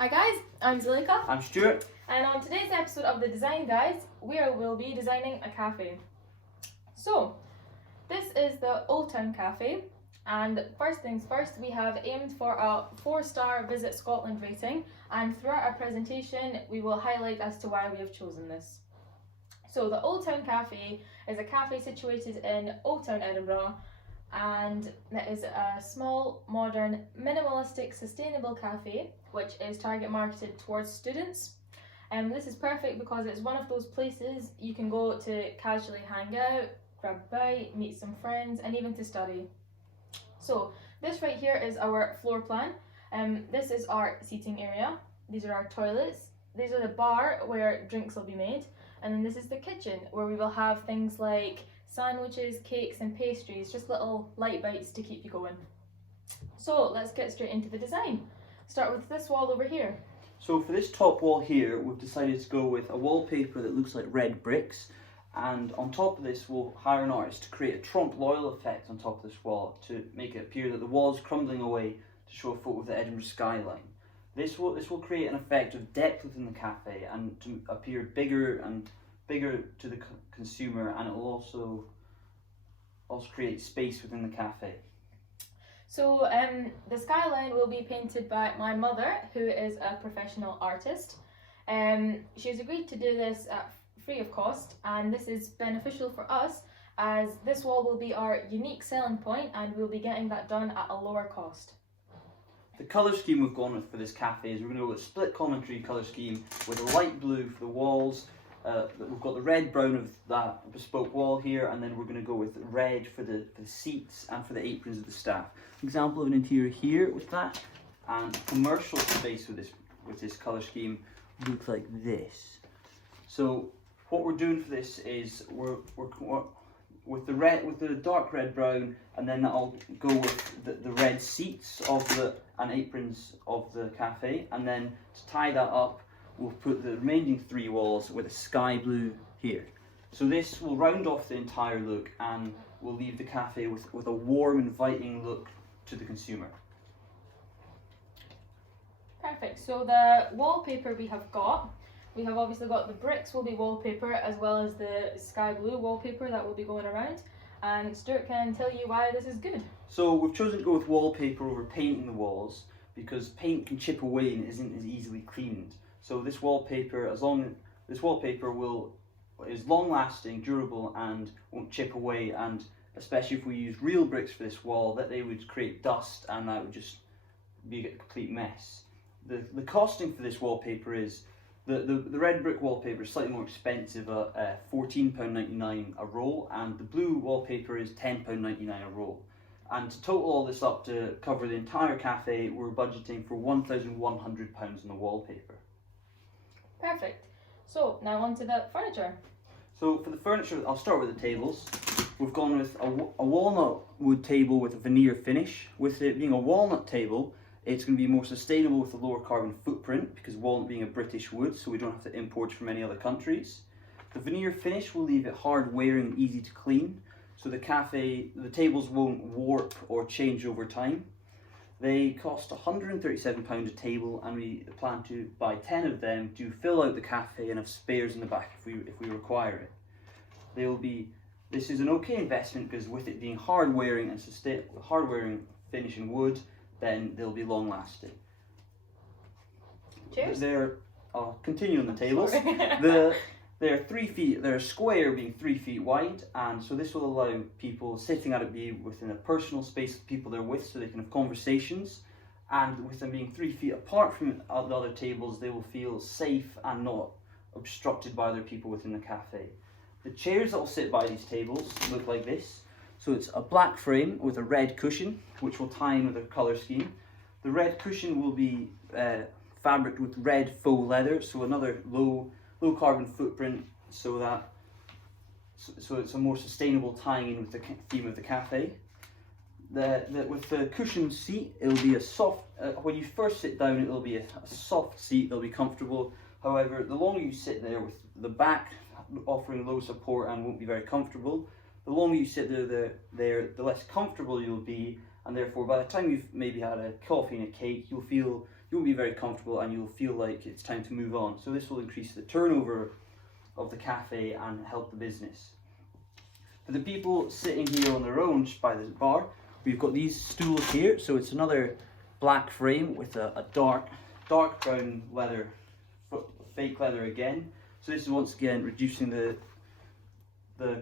Hi guys, I'm Zalika. I'm Stuart. And on today's episode of the Design Guides, we will be designing a cafe. So, this is the Old Town Café, and first things first, we have aimed for a 4-star Visit Scotland rating, and throughout our presentation we will highlight as to why we have chosen this. So the Old Town Café is a cafe situated in Old Town, Edinburgh, and it is a small, modern, minimalistic, sustainable cafe which is target marketed towards students. And this is perfect because it's one of those places you can go to casually hang out, grab a bite, meet some friends, and even to study. So this right here is our floor plan. This is our seating area. These are our toilets. These are the bar where drinks will be made. And then this is the kitchen where we will have things like sandwiches, cakes and pastries, just little light bites to keep you going. So let's get straight into the design. Start with this wall over here. So for this top wall here, we've decided to go with a wallpaper that looks like red bricks, and on top of this we'll hire an artist to create a trompe l'oeil effect on top of this wall to make it appear that the wall is crumbling away to show a photo of the Edinburgh skyline. This will create an effect of depth within the cafe and to appear bigger to the consumer, and it will also create space within the cafe. So the skyline will be painted by my mother, who is a professional artist. She has agreed to do this free of cost, and this is beneficial for us as this wall will be our unique selling point and we'll be getting that done at a lower cost. The colour scheme we've gone with for this cafe is we're going to go with a split commentary colour scheme with a light blue for the walls. We've got the red brown of that bespoke wall here, and then we're going to go with red for the seats and for the aprons of the staff. Example of an interior here with that, and commercial space with this colour scheme looks like this. So what we're doing for this is we're with the dark red brown, and then I'll go with the red seats and aprons of the cafe, and then to tie that up we'll put the remaining 3 walls with a sky blue here. So this will round off the entire look and will leave the cafe with a warm, inviting look to the consumer. Perfect. So the wallpaper we have obviously got the bricks will be wallpaper as well as the sky blue wallpaper that will be going around. And Stuart can tell you why this is good. So we've chosen to go with wallpaper over painting the walls because paint can chip away and isn't as easily cleaned. So this wallpaper, is long lasting, durable, and won't chip away, and especially if we use real bricks for this wall, that they would create dust and that would just be a complete mess. The costing for this wallpaper is the red brick wallpaper is slightly more expensive at £14.99 a roll, and the blue wallpaper is £10.99 a roll. And to total all this up to cover the entire cafe, we're budgeting for £1,100 on the wallpaper. Perfect. So now on to the furniture. So for the furniture, I'll start with the tables. We've gone with a walnut wood table with a veneer finish. With it being a walnut table, it's going to be more sustainable with a lower carbon footprint because walnut being a British wood, so we don't have to import from any other countries. The veneer finish will leave it hard wearing and easy to clean, so the tables won't warp or change over time. They cost £137 a table, and we plan to buy 10 of them to fill out the cafe and have spares in the back if we require it. This is an okay investment because with it being hard wearing finish in wood, then they'll be long lasting. Cheers. I'll continue on the tables. They're square, being 3 feet wide, and so this will allow people sitting at it be within a personal space with people they're with, so they can have conversations. And with them being 3 feet apart from the other tables, they will feel safe and not obstructed by other people within the cafe. The chairs that will sit by these tables look like this. So it's a black frame with a red cushion, which will tie in with the colour scheme. The red cushion will be fabric with red faux leather, so another low carbon footprint, so it's a more sustainable tying in with the theme of the cafe. With the cushion seat, it'll be a soft, when you first sit down it'll be a soft seat, it'll be comfortable. However, the longer you sit there with the back offering low support and won't be very comfortable, the longer you sit there, the less comfortable you'll be, and therefore by the time you've maybe had a coffee and a cake, you'll feel you won't be very comfortable and you'll feel like it's time to move on. So this will increase the turnover of the cafe and help the business. For the people sitting here on their own just by the bar, we've got these stools here. So it's another black frame with a dark brown leather, fake leather again. So this is once again reducing the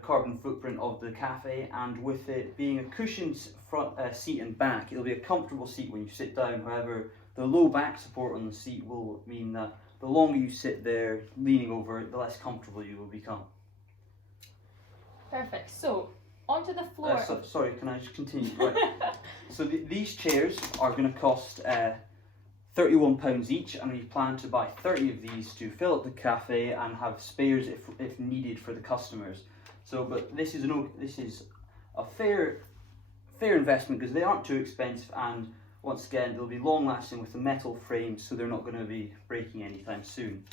carbon footprint of the cafe, and with it being a cushioned front seat and back, it'll be a comfortable seat when you sit down. However, the low back support on the seat will mean that the longer you sit there leaning over it, the less comfortable you will become. Perfect. So onto the floor. Sorry, can I just continue? Right. So these chairs are going to cost £31 each, and we plan to buy 30 of these to fill up the cafe and have spares if needed for the customers. So, but this is a fair investment because they aren't too expensive, and once again they'll be long lasting with the metal frames, so they're not going to be breaking anytime soon.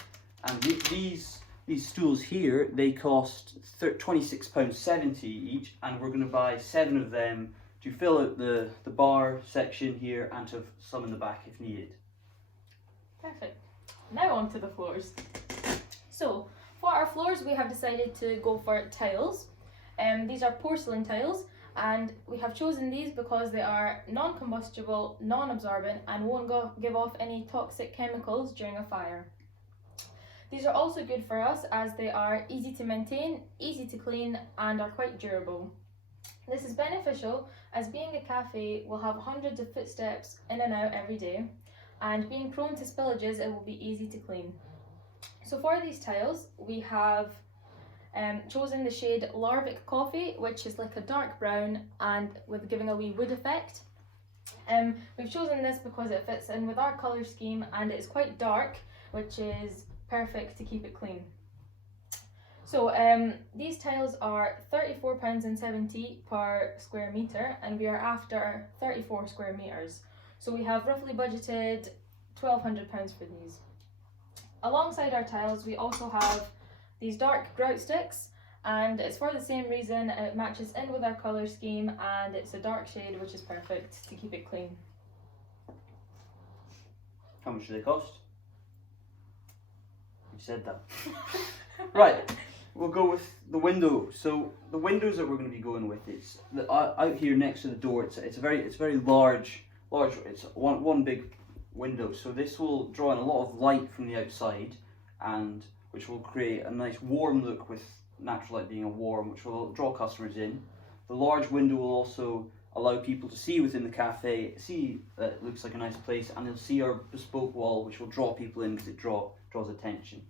And these stools here, they cost £26.70 each, and we're going to buy 7 of them to fill out the bar section here and to some in the back if needed. Perfect. Now on to the floors. So for our floors, we have decided to go for tiles. These are porcelain tiles, and we have chosen these because they are non-combustible, non-absorbent, and won't give off any toxic chemicals during a fire. These are also good for us as they are easy to maintain, easy to clean, and are quite durable. This is beneficial as being a cafe will have hundreds of footsteps in and out every day, and being prone to spillages, it will be easy to clean. So for these tiles, we have chosen the shade Larvic Coffee, which is like a dark brown and with giving a wee wood effect. We've chosen this because it fits in with our colour scheme and it's quite dark, which is perfect to keep it clean. So these tiles are £34.70 per square metre, and we are after 34 square metres. So we have roughly budgeted £1,200 for these. Alongside our tiles, we also have these dark grout sticks, and it's for the same reason. It matches in with our colour scheme and it's a dark shade, which is perfect to keep it clean. How much do they cost? You said that. Right, we'll go with the window. So the windows that we're going to be going with, it's out here next to the door. It's very large. It's one big window. So this will draw in a lot of light from the outside, and which will create a nice warm look with natural light being a warm, which will draw customers in. The large window will also allow people to see within the cafe, see that it looks like a nice place, and they'll see our bespoke wall, which will draw people in because it draws attention.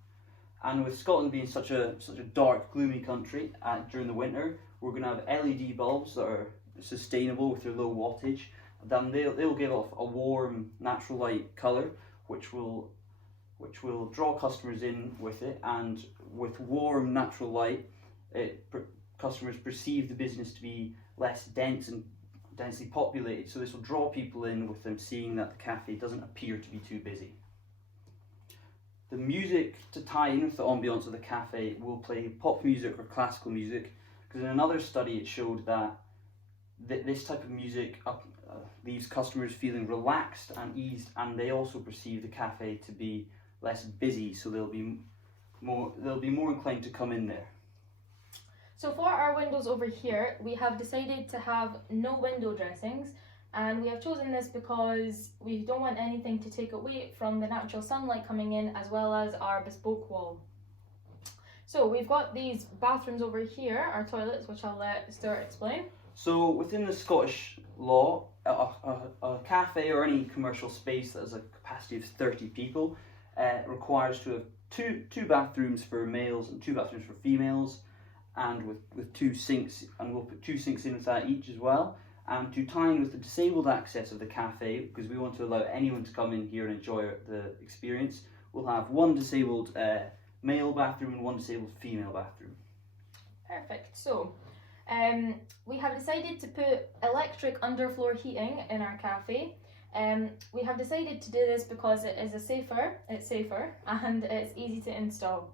And with Scotland being such a dark, gloomy country during the winter, we're going to have LED bulbs that are sustainable with their low wattage. Then they'll give off a warm, natural light colour, which will draw customers in with it. And with warm, natural light, customers perceive the business to be less dense and densely populated. So this will draw people in with them seeing that the cafe doesn't appear to be too busy. The music to tie in with the ambience of the cafe will play pop music or classical music, because in another study it showed that this type of music leaves customers feeling relaxed and eased, and they also perceive the cafe to be less busy, so they'll be more inclined to come in there. So for our windows over here, we have decided to have no window dressings, and we have chosen this because we don't want anything to take away from the natural sunlight coming in, as well as our bespoke wall. So we've got these bathrooms over here, our toilets, which I'll let Stuart explain. So within the Scottish law, a cafe or any commercial space that has a capacity of 30 people requires to have two bathrooms for males and 2 bathrooms for females, and with 2 sinks, and we'll put 2 sinks in with that each as well. And to tie in with the disabled access of the cafe, because we want to allow anyone to come in here and enjoy the experience, we'll have 1 disabled male bathroom and 1 disabled female bathroom. Perfect. So we have decided to put electric underfloor heating in our cafe. We have decided to do this because it's safer and it's easy to install.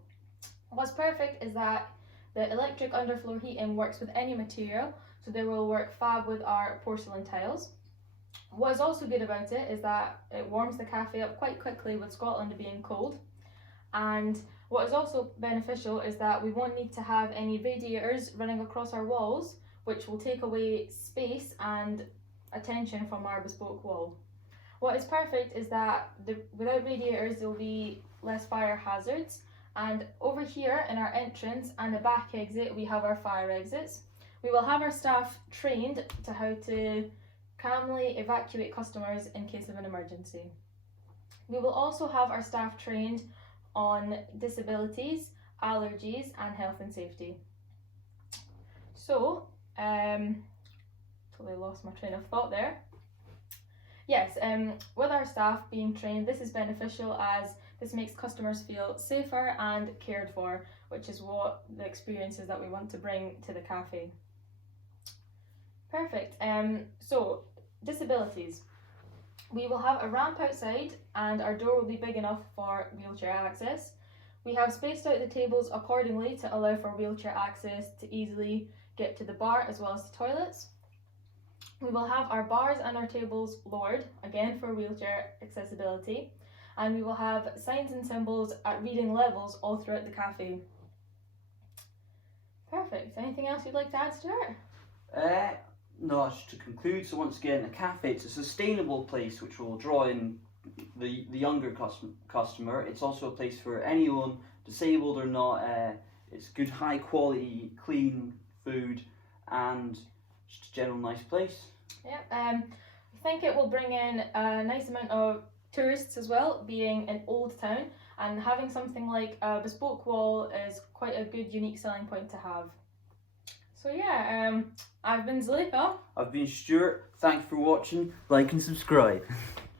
What's perfect is that the electric underfloor heating works with any material, so they will work fab with our porcelain tiles. What is also good about it is that it warms the cafe up quite quickly with Scotland being cold. And what is also beneficial is that we won't need to have any radiators running across our walls, which will take away space and attention from our bespoke wall. What is perfect is that without radiators there will be less fire hazards, and over here in our entrance and the back exit we have our fire exits. We will have our staff trained to how to calmly evacuate customers in case of an emergency. We will also have our staff trained on disabilities, allergies and health and safety. So, totally lost my train of thought there. Yes, with our staff being trained, this is beneficial as this makes customers feel safer and cared for, which is what the experiences that we want to bring to the cafe. Perfect. So, disabilities. We will have a ramp outside and our door will be big enough for wheelchair access. We have spaced out the tables accordingly to allow for wheelchair access to easily get to the bar as well as the toilets. We will have our bars and our tables lowered, again for wheelchair accessibility, and we will have signs and symbols at reading levels all throughout the cafe. Perfect. Anything else you'd like to add, Stuart? No, just to conclude, so once again, a cafe, it's a sustainable place which will draw in the younger customer. It's also a place for anyone, disabled or not. It's good, high quality, clean food, and just a general nice place. Yeah, I think it will bring in a nice amount of tourists as well, being in Old Town, and having something like a bespoke wall is quite a good, unique selling point to have. So yeah, I've been Zuleika. I've been Stuart. Thanks for watching. Like and subscribe.